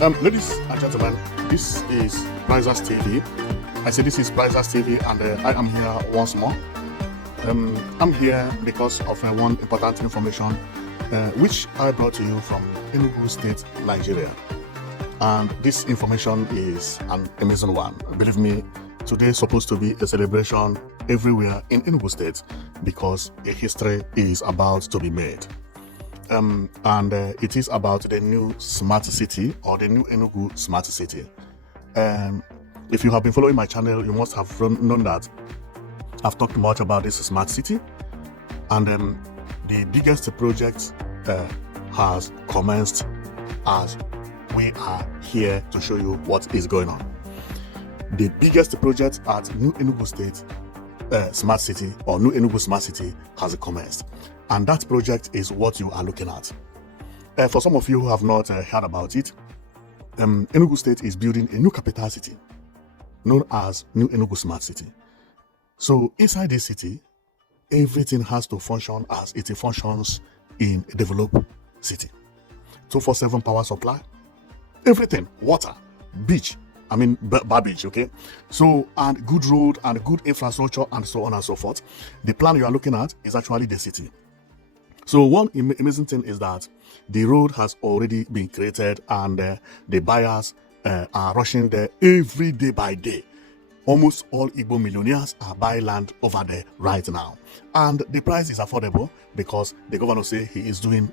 Ladies and gentlemen, this is Prizers TV. I say this is Prizers TV, and I am here once more. I'm here because of one important information which I brought to you from Enugu State, Nigeria. And this information is an amazing one. Believe me, today is supposed to be a celebration everywhere in Enugu State because a history is about to be made. It is about the new smart city, or the new Enugu smart city. If you have been following my channel, you must have known that I've talked much about this smart city, and the biggest project has commenced as we are here to show you what is going on. The biggest project at New Enugu State Smart City, or New Enugu Smart City, has commenced. And that project is what you are looking at. For some of you who have not heard about it, Enugu State is building a new capital city known as New Enugu Smart City. So inside this city, everything has to function as it functions in a developed city. 24/7 power supply, everything, water, beach, beach, okay? So, and good road and good infrastructure and so on and so forth. The plan you are looking at is actually the city. So one amazing thing is that the road has already been created, and the buyers are rushing there every day by day. Almost all Igbo millionaires are buying land over there right now. And the price is affordable because the governor say he is doing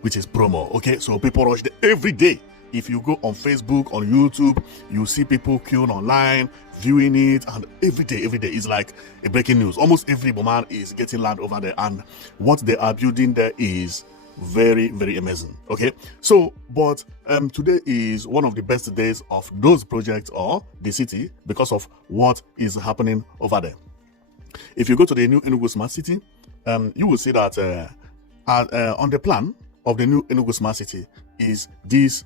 which is promo, okay? So people rush there every day. If you go on Facebook, on YouTube, you see people queuing online, viewing it, and every day is like a breaking news. Almost every woman is getting land over there, and what they are building there is very, very amazing. Okay, so but today is one of the best days of those projects or the city because of what is happening over there. If you go to the new Enugu Smart City, you will see that on the plan of the new Enugu Smart City is these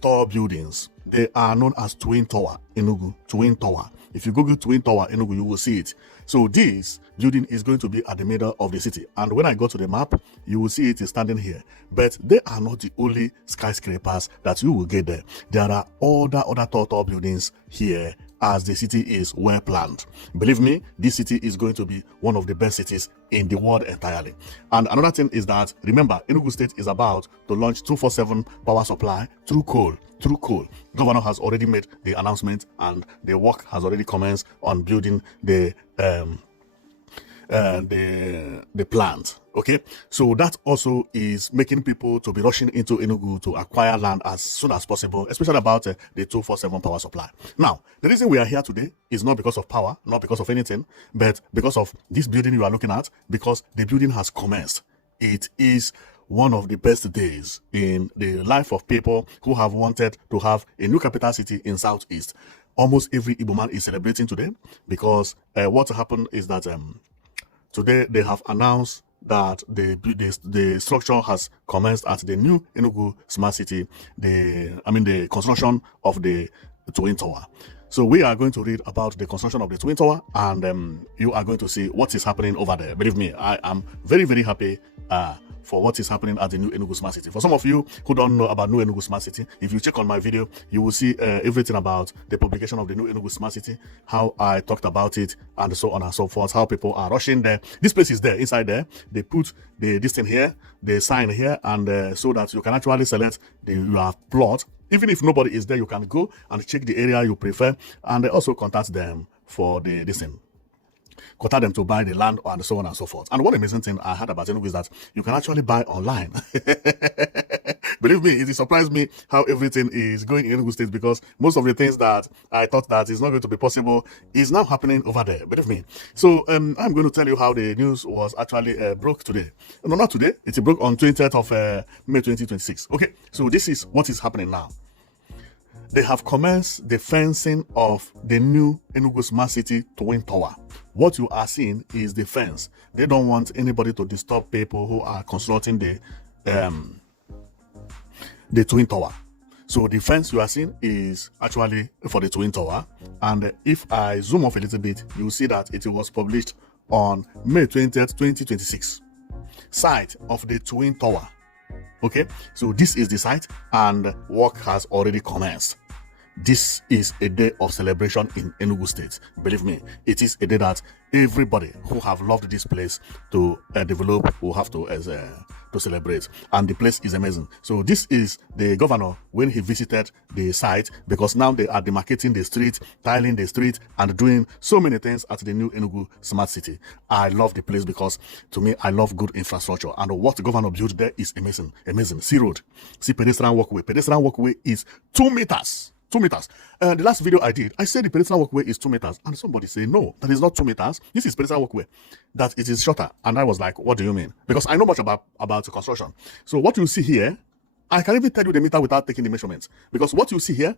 tall buildings. They are known as Twin Tower Enugu. Twin Tower. If you Google Twin Tower Enugu, you will see it. So this building is going to be at the middle of the city. And when I go to the map, you will see it is standing here. But they are not the only skyscrapers that you will get there. There are other tall buildings here, as the city is well planned. Believe me, this city is going to be one of the best cities in the world entirely. And another thing is that, remember, Enugu State is about to launch 24/7 power supply through coal. Governor has already made the announcement, and the work has already commenced on building the plant. Okay, so that also is making people to be rushing into Enugu to acquire land as soon as possible, especially about the 24/7 power supply. Now, the reason we are here today is not because of power, not because of anything, but because of this building you are looking at, because the building has commenced. It is one of the best days in the life of people who have wanted to have a new capital city in Southeast. Almost every Igbo man is celebrating today because what happened is that today they have announced that the structure has commenced at the new Enugu Smart City, the construction of the Twin Tower. So we are going to read about the construction of the Twin Tower, and you are going to see what is happening over there. Believe me, I am very, very happy for what is happening at the new Enugu Smart City. For some of you who don't know about new Enugu Smart City, if you check on my video, you will see everything about the publication of the new Enugu Smart City, how I talked about it, and so on and so forth, how people are rushing there. This place is there, inside there. They put this thing here, the sign here, and so that you can actually select your plot. Even if nobody is there, you can go and check the area you prefer, and also contact them for this thing. Contact them to buy the land, and so on and so forth. And one amazing thing I heard about Enugu is that you can actually buy online. Believe me, it surprised me how everything is going in Enugu State, because most of the things that I thought that is not going to be possible is now happening over there. Believe me. So I'm going to tell you how the news was actually broke today. No, not today. It broke on 20th of May 2026. Okay, so this is what is happening now. They have commenced the fencing of the new Enugu Smart City Twin Tower. What you are seeing is the fence. They don't want anybody to disturb people who are constructing the Twin Tower. So the fence you are seeing is actually for the Twin Tower. And if I zoom off a little bit, you will see that it was published on May 20th, 2026. Site of the Twin Tower Okay, so this is the site and work has already commenced. This is a day of celebration in Enugu State. Believe me, it is a day that everybody who have loved this place to develop will have to celebrate. And the place is amazing. So this is the governor when he visited the site, because now they are demarcating the street, tiling the street, and doing so many things at the new Enugu Smart City. I love the place because, to me, I love good infrastructure. And what the governor built there is amazing. Amazing. See road, see pedestrian walkway. Pedestrian walkway is 2 meters. 2 meters. The last video I did, I said the pedestrian walkway is 2 meters, and somebody said no, that is not 2 meters. This is pedestrian walkway, that it is shorter. And I was like, what do you mean? Because I know much about construction. So what you see here, I can even tell you the meter without taking the measurements. Because what you see here,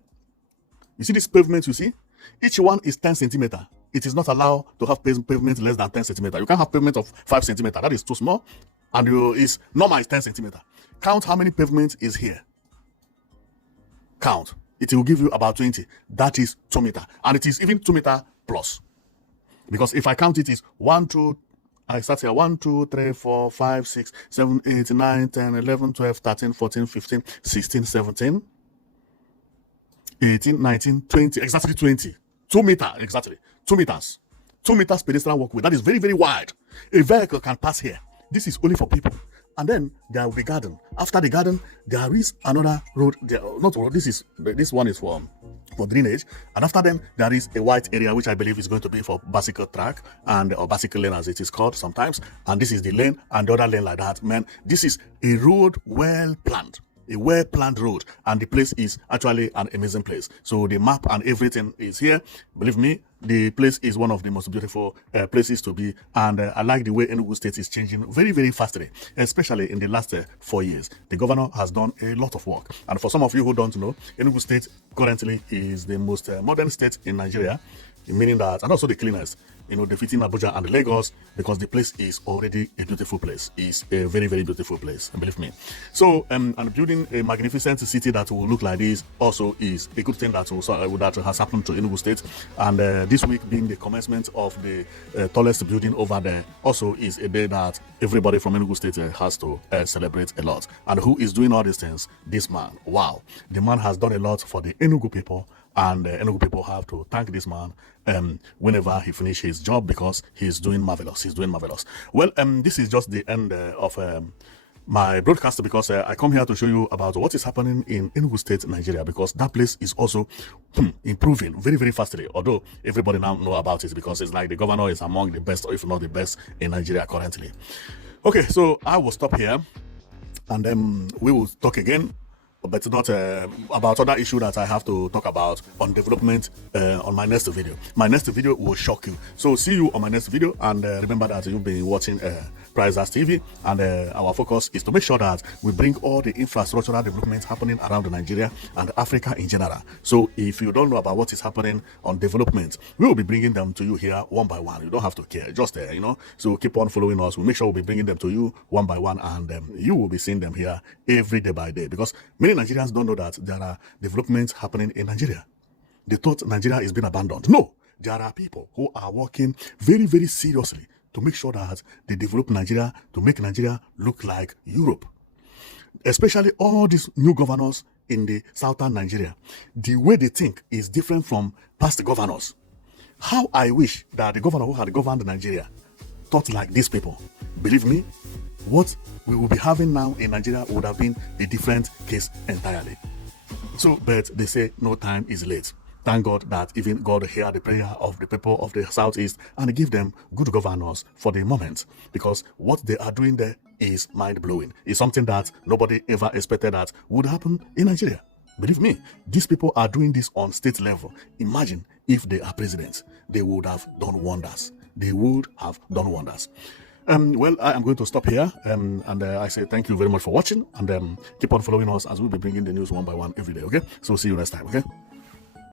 you see this pavement you see? Each one is 10 centimeter. It is not allowed to have pavement less than 10 centimeter. You can't have pavement of 5 centimeter. That is too small. And normal is 10 centimeter. Count how many pavements is here. Count. It will give you about 20. That is 2 meter. And it is even 2 meter plus. Because if I count it is 1, 2, I start here 1, 2, 3, 4, 5, 6, 7, 8, 9, 10, 11, 12, 13, 14, 15, 16, 17, 18, 19, 20, exactly 20. 2 meter, exactly. 2 meters. 2 meters pedestrian walkway. That is very, very wide. A vehicle can pass here. This is only for people. And then there will be garden. After the garden, there is another road. Not road. This one is for drainage. And after them, there is a white area which I believe is going to be for bicycle track or bicycle lane as it is called sometimes. And this is the lane and the other lane like that. Man, this is a road well planned. A well-planned road, and the place is actually an amazing place. So the map and everything is here. Believe me, the place is one of the most beautiful places to be, and I like the way Enugu State is changing very, very fastly, especially in the last 4 years. The governor has done a lot of work, and for some of you who don't know, Enugu State currently is the most modern state in Nigeria, meaning that, and also the cleanest, defeating Abuja and Lagos, because the place is already a beautiful place. It's a very, very beautiful place, believe me. So, and building a magnificent city that will look like this also is a good thing that has happened to Enugu State. And this week being the commencement of the tallest building over there also is a day that everybody from Enugu State has to celebrate a lot. And who is doing all these things? This man. Wow. The man has done a lot for the Enugu people. And Enugu people have to thank this man whenever he finishes his job, because he's doing marvelous. He's doing marvelous. Well, this is just the end of my broadcast, because I come here to show you about what is happening in Enugu State, Nigeria, because that place is also improving very, very fastly. Although everybody now know about it, because it's like the governor is among the best, or if not the best, in Nigeria currently. Okay, so I will stop here, and then we will talk again, but not about other issue that I have to talk about on development on my next video. My next video will shock you. So see you on my next video, and remember that you've been watching Price As TV, and our focus is to make sure that we bring all the infrastructural developments happening around Nigeria and Africa in general. So if you don't know about what is happening on development, we will be bringing them to you here one by one. You don't have to care, just so keep on following us. We'll make sure we'll be bringing them to you one by one, and you will be seeing them here every day by day, because many Nigerians don't know that there are developments happening in Nigeria. They thought Nigeria is being abandoned. No, there are people who are working very, very seriously to make sure that they develop Nigeria, to make Nigeria look like Europe. Especially all these new governors in the southern Nigeria. The way they think is different from past governors. How I wish that the governor who had governed Nigeria thought like these people. Believe me, what we will be having now in Nigeria would have been a different case entirely. So, but they say no time is late. Thank God that even God heard the prayer of the people of the Southeast and give them good governors for the moment, because what they are doing there is mind-blowing. It's something that nobody ever expected that would happen in Nigeria. Believe me, these people are doing this on state level. Imagine if they are presidents, they would have done wonders. They would have done wonders. Well, I am going to stop here, and I say thank you very much for watching, and keep on following us as we'll be bringing the news one by one every day, okay? So see you next time, okay?